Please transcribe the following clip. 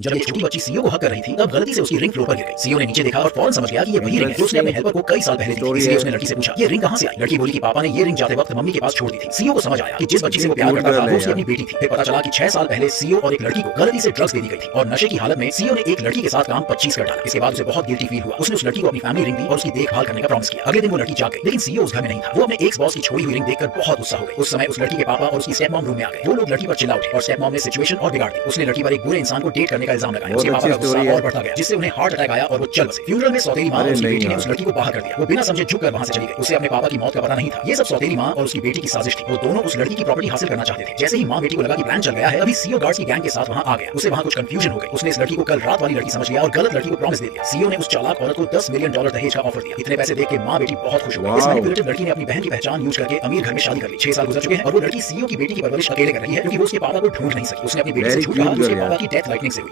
जब एक छोटी बच्ची सीईओ को हक कर रही थी, तब गलती से उसकी रिंग फ्लोर पर गिर गई। सीईओ ने नीचे देखा और फौरन समझ गया कि ये वही रिंग है जो उसने अपने हेल्पर को कई साल पहले दी थी। इसलिए उसने लड़की से पूछा, ये रिंग कहाँ से आई? लड़की बोली कि पापा ने ये रिंग जाते वक्त मम्मी के पास छोड़ दी थी। सीईओ को समझ आया कि जिस बच्ची से वो प्यार करता था वो उसकी अपनी बेटी थी। फिर पता चला कि 6 साल पहले सीईओ और एक लड़की को गलती से ड्रग्स दे दी गई थी और नशे की हालत में सीईओ ने एक लड़की के साथ काम 25 कर डाला। इसके बाद उसे बहुत गिल्टी फील हुआ। उसने उस लड़की को अपनी फैमिली रिंग दी और उसकी देखभाल करने का प्रॉमिस किया। अगले दिन वो लड़की जाग गई, लेकिन सीईओ उस घर में नहीं था। वो अपने एक्स बॉस की छोड़ी हुई रिंग देखकर बहुत गुस्सा हो गई। उस समय उस लड़की के पापा और उसकी स्टेप मॉम रूम में आ गए। वो लोग लड़की पर चिल्ला उठे और स्टेप मॉम ने सिचुएशन और बिगाड़ दी। उसने लड़की पर एक बुरे इंसान को डेट करने का इल्जाम लगाया। उसके पापा का गुस्सा और बढ़ता गया, जिससे उन्हें हार्ट अटैक आया और वो चल बसे। फ्यूनरल में सौतेली मां और उसकी बेटी ने उस लड़की को बाहर कर दिया। वो बिना समझे झुककर वहां से चली गई। उसे अपने पापा की मौत का पता नहीं था। ये सब सौतेली मां और उसकी बेटी की साजिश थी। वो दोनों उस लड़की की प्रॉपर्टी हासिल करना चाहते थे। जैसे ही मां बेटी को लगा कि प्लान चल गया है, अभी सीईओ गार्ड्स की गैंग के साथ वहां आ गया। उसे वहां कुछ कंफ्यूजन हो गई। उसने इस लड़की को कल रात वाली लड़की समझ लिया और गलत लड़की को प्रॉमिस दे दिया। सीईओ ने उस चालाक औरत को $10 मिलियन दहेज का ऑफर दिया। इतने पैसे देख के मां बेटी बहुत खुश हो गई। इस मैनिपुलेटिव लड़की ने अपनी बहन की पहचान यूज करके अमीर घर में शादी कर ली। 6 साल गुजर चुके हैं और वो लड़की सीईओ की बेटी की परवरिश अकेले कर रही है, क्योंकि वो उसके पापा को ढूंढ नहीं सकी। उसने अपनी बेटी से झूठ कहा कि उसके पापा की डेथ लाइटनिंग से हुई।